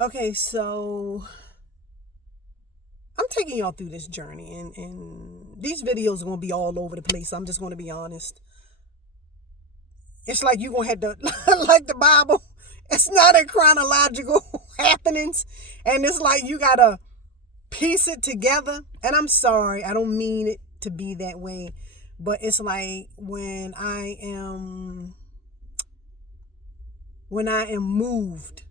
Okay, so I'm taking y'all through this journey, and these videos are going to be all over the place. I'm just going to be honest. It's like you're going to have to, like the Bible, it's not in chronological happenings. And it's like you got to piece it together. And I'm sorry, I don't mean it to be that way. But it's like when I am moved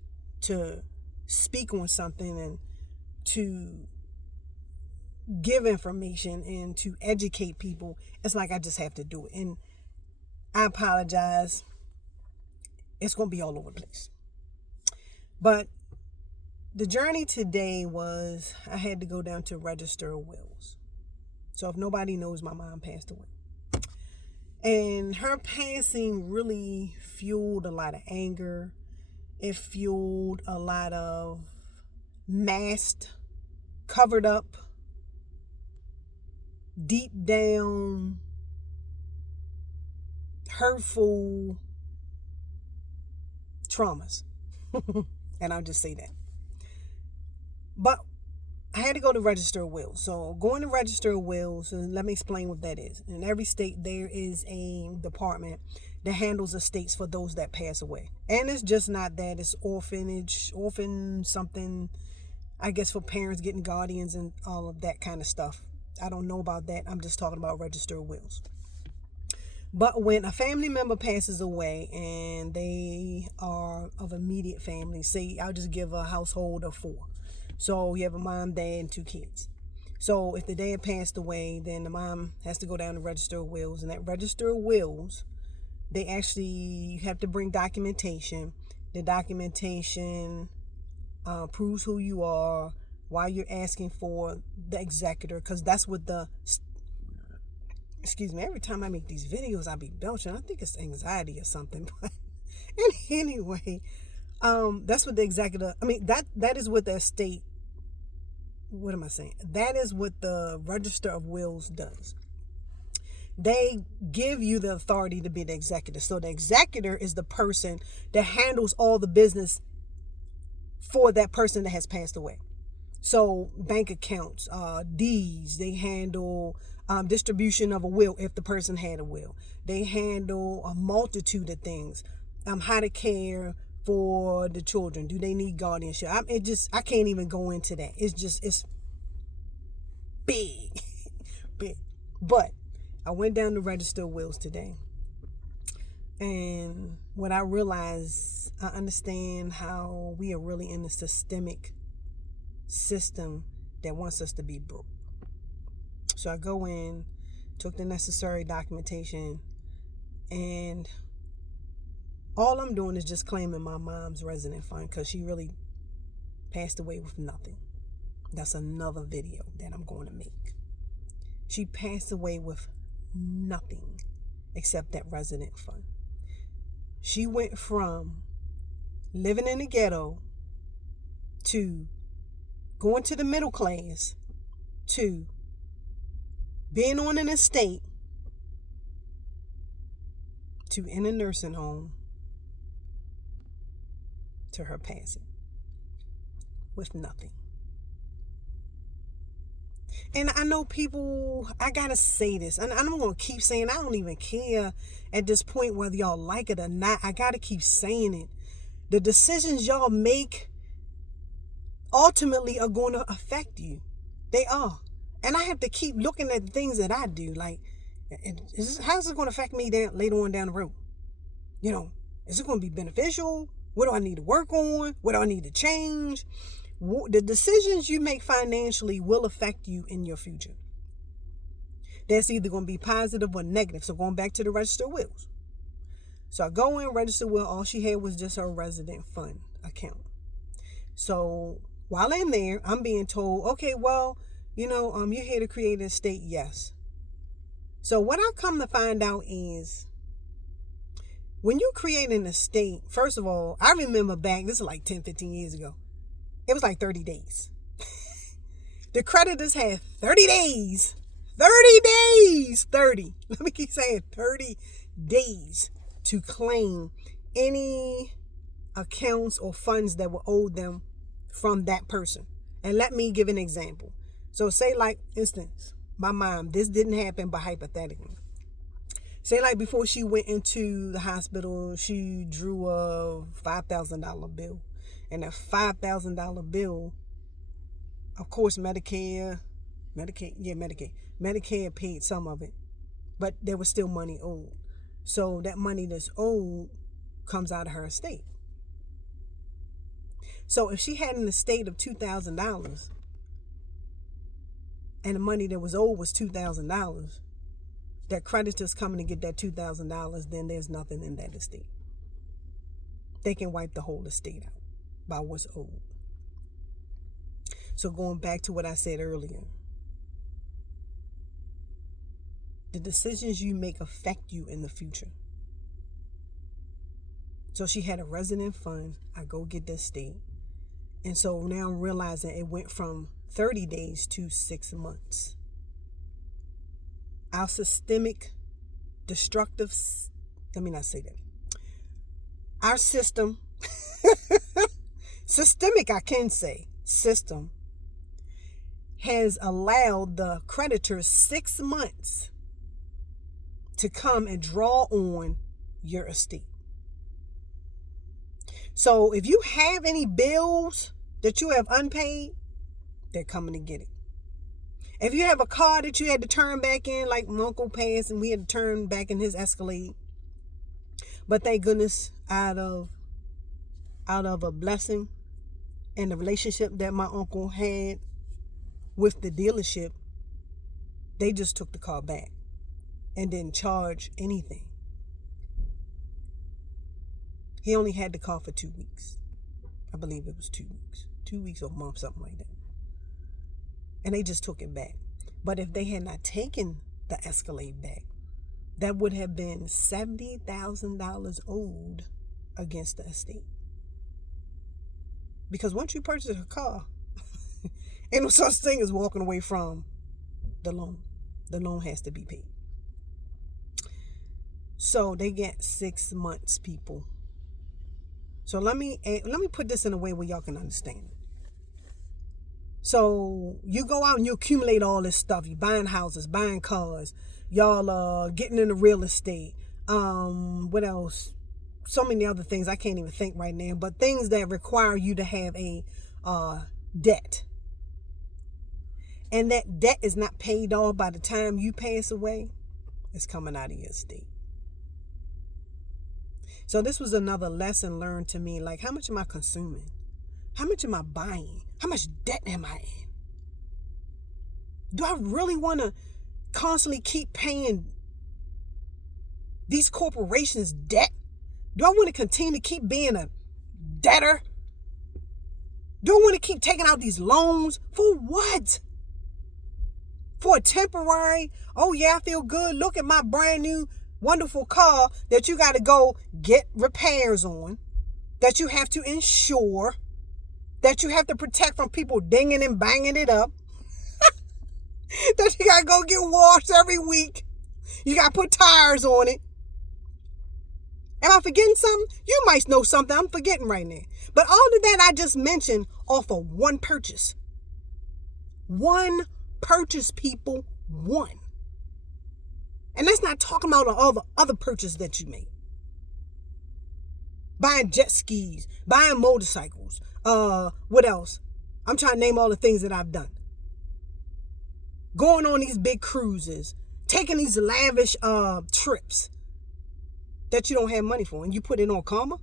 to speak on something and to give information and to educate people, it's like I just have to do it. And I apologize. It's going to be all over the place. But the journey today was I had to go down to register of wills. So if nobody knows, my mom passed away. And her passing really fueled a lot of anger. It fueled a lot of masked, covered up, deep down, hurtful traumas. And I'll just say that. But I had to go to register of wills. So going to register of wills, and let me explain what that is. In every state, there is a department that handles estates for those that pass away. And it's just not that. It's orphan something, I guess, for parents getting guardians and all of that kind of stuff. I don't know about that. I'm just talking about register of wills. But when a family member passes away and they are of immediate family, say I'll just give a household of 4. So you have a mom, dad, and 2 kids. So if the dad passed away, then the mom has to go down to register of wills. And that register of wills, you have to bring documentation. The documentation proves who you are, why you're asking for the executor, because that's what excuse me, every time I make these videos, I be belching. I think it's anxiety or something. But anyway, that's what the executor, that is what the estate, what am I saying? That is what the register of wills does. They give you the authority to be the executor. So the executor is the person that handles all the business for that person that has passed away. So bank accounts, deeds, they handle distribution of a will if the person had a will. They handle a multitude of things. How to care for the children. Do they need guardianship? I can't even go into that. It's big. Big. But I went down to register of wills today. And what I realized, I understand how we are really in a systemic system that wants us to be broke. So I go in, took the necessary documentation, and all I'm doing is just claiming my mom's resident fund because she really passed away with nothing. That's another video that I'm going to make. She passed away with nothing except that resident fund. She went from living in the ghetto to going to the middle class to being on an estate to in a nursing home to her passing with nothing. And I know people, I gotta say this, and I'm gonna keep saying, I don't even care at this point whether y'all like it or not. I gotta keep saying it. The decisions y'all make ultimately are going to affect you. They are. And I have to keep looking at the things that I do. Like, how's it going to affect me later on down the road? Is it going to be beneficial? What do I need to work on? What do I need to change? The decisions you make financially will affect you in your future. That's either going to be positive or negative. So going back to the register of wills. So I go in, register will. All she had was just her resident fund account. So while in there, I'm being told, okay, well, you're here to create an estate. Yes. So what I come to find out is when you create an estate, first of all, I remember back, this is like 10, 15 years ago. It was like 30 days. The creditors had 30 days. 30 days. 30. Let me keep saying 30 days to claim any accounts or funds that were owed them from that person. And let me give an example. So say like instance, my mom, this didn't happen, but hypothetically. Say like before she went into the hospital, she drew a $5,000 bill. And that $5,000 bill, of course, Medicare paid some of it, but there was still money owed. So that money that's owed comes out of her estate. So if she had an estate of $2,000 and the money that was owed was $2,000, that creditor's coming to get that $2,000, then there's nothing in that estate. They can wipe the whole estate out by what's owed. So going back to what I said earlier, the decisions you make affect you in the future. So she had a resident fund. I go get the estate. And so now I'm realizing it went from 30 days to 6 months. Our systemic destructive, let me not say that. Our system, systemic I can say, system has allowed the creditors 6 months to come and draw on your estate. So if you have any bills that you have unpaid, they're coming to get it. If you have a car that you had to turn back in, like my uncle passed and we had to turn back in his Escalade, but thank goodness out of a blessing and the relationship that my uncle had with the dealership, they just took the car back and didn't charge anything. He only had the car for 2 weeks. I believe it was 2 weeks. 2 weeks or a month, something like that. And they just took it back. But if they had not taken the Escalade back, that would have been $70,000 owed against the estate. Because once you purchase a car, ain't no such thing as walking away from the loan. The loan has to be paid. So they get 6 months, people. So let me put this in a way where y'all can understand it. So you go out and you accumulate all this stuff. You're buying houses, buying cars. Y'all getting into real estate. What else? So many other things I can't even think right now. But things that require you to have a debt. And that debt is not paid off by the time you pass away. It's coming out of your estate. So this was another lesson learned to me. Like, how much am I consuming? How much am I buying? How much debt am I in? Do I really want to constantly keep paying these corporations debt? Do I want to continue to keep being a debtor? Do I want to keep taking out these loans? For what? For a temporary, oh yeah, I feel good. Look at my brand new wonderful car that you got to go get repairs on, that you have to insure, that you have to protect from people dinging and banging it up, that you got to go get washed every week. You got to put tires on it. Am I forgetting something? You might know something I'm forgetting right now. But all of that I just mentioned off of one purchase. One purchase, people. One. And that's not talking about all the other purchases that you made. Buying jet skis, buying motorcycles. What else? I'm trying to name all the things that I've done. Going on these big cruises, taking these lavish trips that you don't have money for, and you put it on Karma,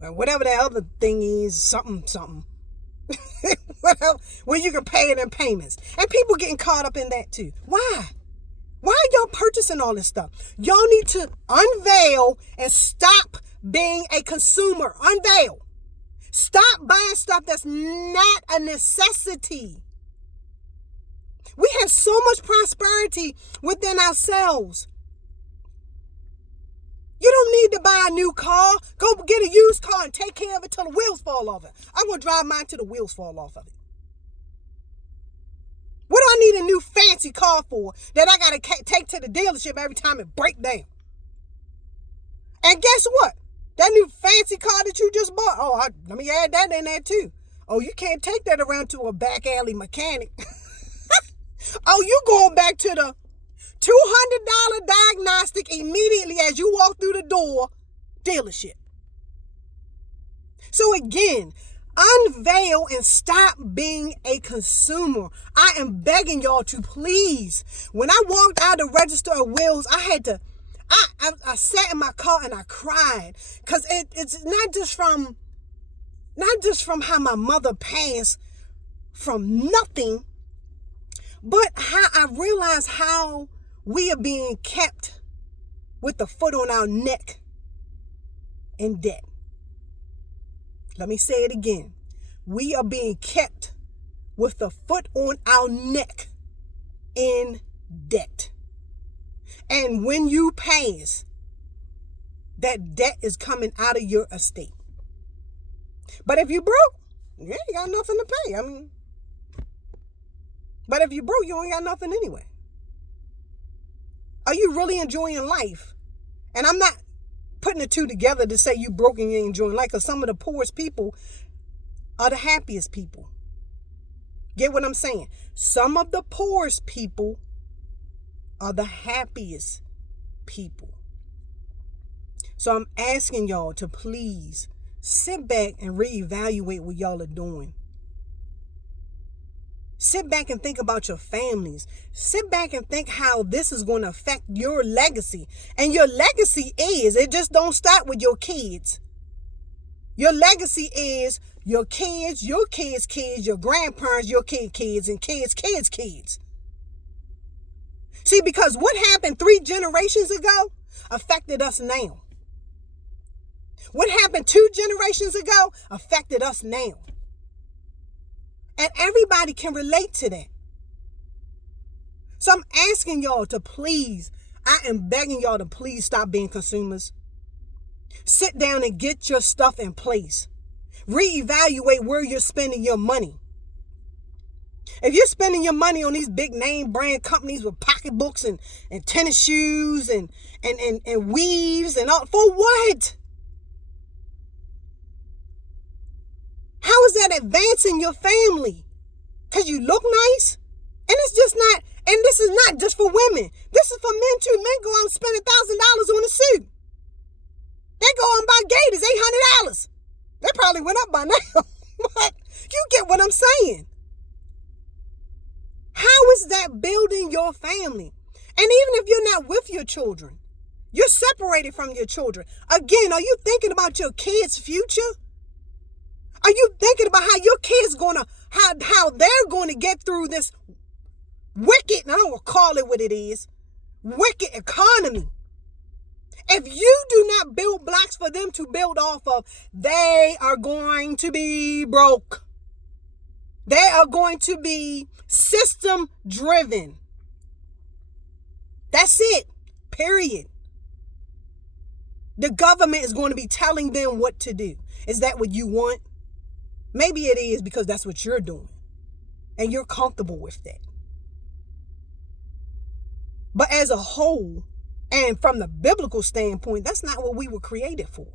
or whatever that other thing is, something. Where you can pay it in payments, and people getting caught up in that too. Why? Why are y'all purchasing all this stuff? Y'all need to unveil and stop being a consumer. Unveil. Stop buying stuff that's not a necessity. We have so much prosperity within ourselves. You don't need to buy a new car. Go get a used car and take care of it till the wheels fall off it. I'm going to drive mine till the wheels fall off of it. What do I need a new fancy car for that I got to take to the dealership every time it breaks down? And guess what? That new fancy car that you just bought, let me add that in there too. Oh, you can't take that around to a back alley mechanic. Oh, you going back to the $200 diagnostic immediately as you walk through the door dealership. So again, unveil and stop being a consumer. I am begging y'all to please. When I walked out of the register of wills, I sat in my car and I cried, because it's not just from how my mother passed from nothing, but how I realized how we are being kept with the foot on our neck in debt. Let me say it again. We are being kept with the foot on our neck in debt. And when you pass, that debt is coming out of your estate. But if you broke, you ain't got nothing to pay. But if you broke, you ain't got nothing anyway. Are you really enjoying life? And I'm not putting the two together to say you broke and you ain't enjoying life, because some of the poorest people are the happiest people. Get what I'm saying? Some of the poorest people are the happiest people. So I'm asking y'all to please sit back and reevaluate what y'all are doing. Sit back and think about your families. Sit back and think how this is going to affect your legacy. And your legacy it just don't start with your kids. Your legacy is your kids' kids, your grandparents, your kids, and kids. See, because what happened 3 generations ago affected us now. What happened 2 generations ago affected us now. And everybody can relate to that. So I'm asking y'all to please, I am begging y'all to please stop being consumers. Sit down and get your stuff in place. Reevaluate where you're spending your money. If you're spending your money on these big name brand companies with pocketbooks and tennis shoes and weaves and all, for what? How is that advancing your family? Because you look nice? And it's just not, and this is not just for women. This is for men too. Men go out and spend $1,000 on a suit. They go out and buy Gators, $800. They probably went up by now. But you get what I'm saying. How is that building your family? And even if you're not with your children, you're separated from your children. Again, are you thinking about your kids' future? Are you thinking about how your kids how they're going to get through this wicked, and I don't want to call it what it is, wicked economy? If you do not build blocks for them to build off of, they are going to be broke. They are going to be system driven. That's it. Period. The government is going to be telling them what to do. Is that what you want? Maybe it is, because that's what you're doing. And you're comfortable with that. But as a whole, and from the biblical standpoint, that's not what we were created for.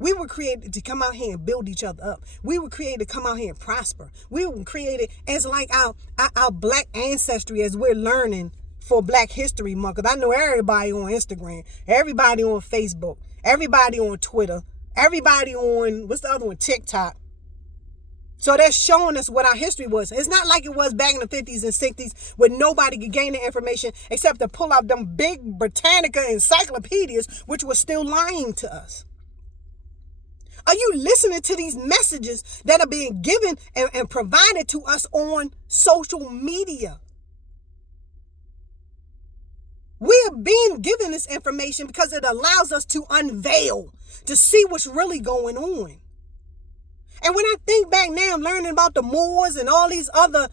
We were created to come out here and build each other up. We were created to come out here and prosper. We were created as like our black ancestry, as we're learning for Black History Month. Because I know everybody on Instagram, everybody on Facebook, everybody on Twitter, everybody on, what's the other one? TikTok. So they're showing us what our history was. It's not like it was back in the 50s and 60s where nobody could gain the information except to pull out them big Britannica encyclopedias, which were still lying to us. Are you listening to these messages that are being given and provided to us on social media? We are being given this information because it allows us to unveil, to see what's really going on. And when I think back now, I'm learning about the Moors and all these other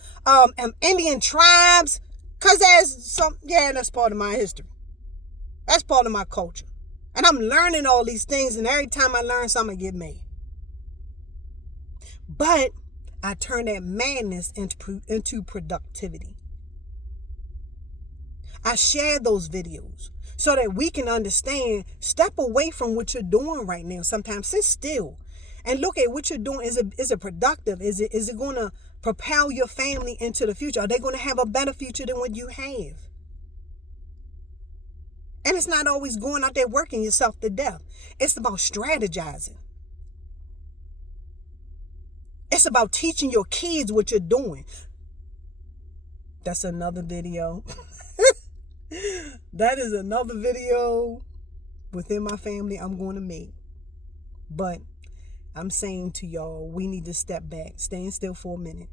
Indian tribes, because that's part of my history. That's part of my culture. And I'm learning all these things, and every time I learn something, I get mad. But I turn that madness into productivity. I share those videos so that we can understand, step away from what you're doing right now. Sometimes sit still And look at what you're doing. Is it productive? Is it going to propel your family into the future? Are they going to have a better future than what you have? And it's not always going out there working yourself to death. It's about strategizing. It's about teaching your kids what you're doing. That's another video. That is another video within my family I'm going to make. But I'm saying to y'all, we need to step back, stand still for a minute.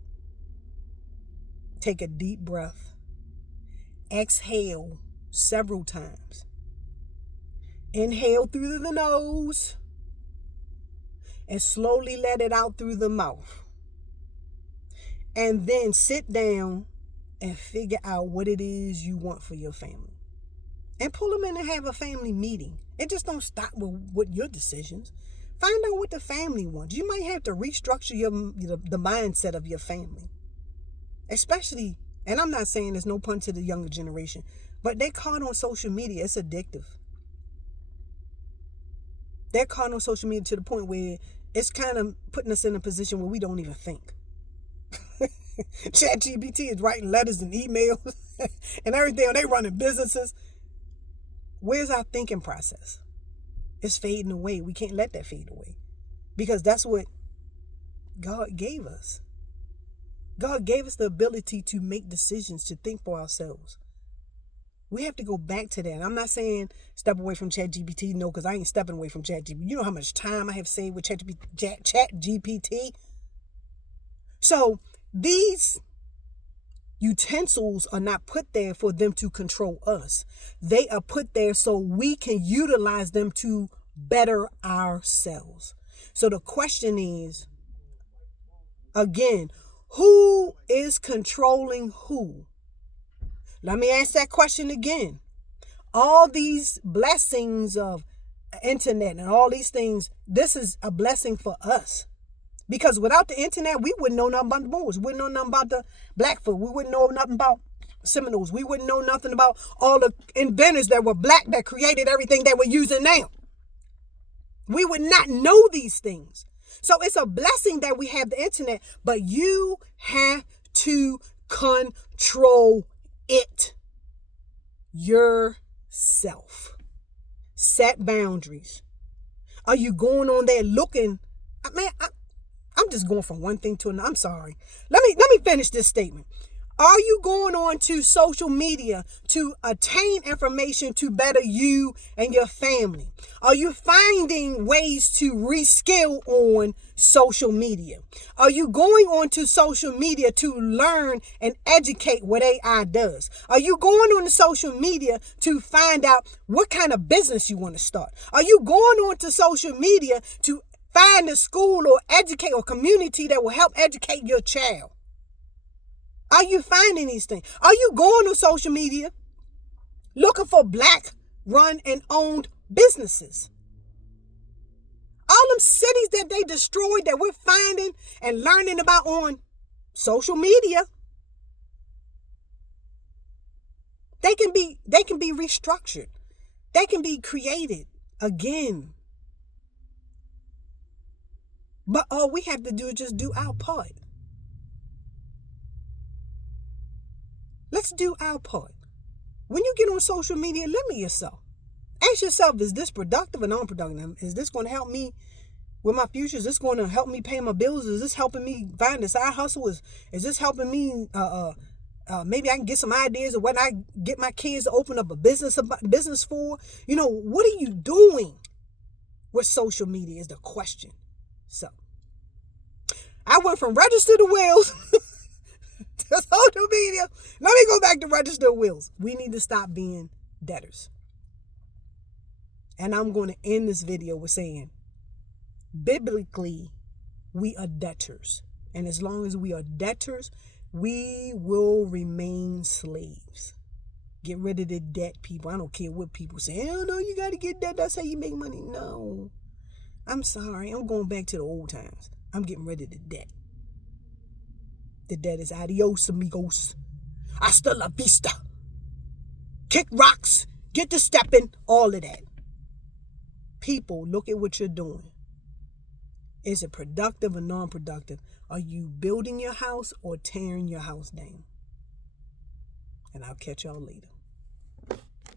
Take a deep breath. Exhale several times. Inhale through the nose and slowly let it out through the mouth. And then sit down and figure out what it is you want for your family. And pull them in and have a family meeting. It just don't stop with your decisions. Find out what the family wants. You might have to restructure the mindset of your family. Especially, and I'm not saying there's no pun to the younger generation, but they're caught on social media. It's addictive. They're caught on social media to the point where it's kind of putting us in a position where we don't even think. ChatGPT is writing letters and emails and everything. They running businesses. Where's our thinking process? It's fading away. We can't let that fade away because that's what God gave us. God gave us the ability to make decisions, to think for ourselves. We have to go back to that. I'm not saying step away from ChatGPT. No, because I ain't stepping away from ChatGPT. You know how much time I have saved with ChatGPT? So these utensils are not put there for them to control us. They are put there so we can utilize them to better ourselves. So the question is, again, who is controlling who? Let me ask that question again. All these blessings of internet and all these things, this is a blessing for us. Because without the internet, we wouldn't know nothing about the Moors. We wouldn't know nothing about the Blackfoot. We wouldn't know nothing about Seminoles. We wouldn't know nothing about all the inventors that were black that created everything that we're using now. We would not know these things. So it's a blessing that we have the internet, but you have to control it yourself. Set boundaries. Are you going on there looking? I'm just going from one thing to another. I'm sorry. Let me finish this statement. Are you going on to social media to attain information to better you and your family? Are you finding ways to reskill on social media? Are you going on to social media to learn and educate what AI does? Are you going on to social media to find out what kind of business you want to start? Are you going on to social media to find a school or educate or community that will help educate your child? Are you finding these things? Are you going to social media looking for black run and owned businesses? All them cities that they destroyed that we're finding and learning about on social media, they can be restructured. They can be created again. But all we have to do is just do our part. Let's do our part. When you get on social media, limit yourself. Ask yourself, is this productive or non-productive? Is this going to help me with my future? Is this going to help me pay my bills? Is this helping me find a side hustle? Is this helping me? Maybe I can get some ideas of what I get my kids to open up a business for. You know, what are you doing with social media is the question. So I went from register to wills to social media. Let me go back to register to wills. We need to stop being debtors. And I'm going to end this video with saying, biblically, we are debtors. And as long as we are debtors, we will remain slaves. Get rid of the debt, people. I don't care what people say. Oh, no, you got to get debt. That's how you make money. No. I'm sorry. I'm going back to the old times. I'm getting rid of the debt. The debt is adios, amigos. Hasta la vista. Kick rocks. Get to stepping. All of that. People, look at what you're doing. Is it productive or non-productive? Are you building your house or tearing your house down? And I'll catch y'all later.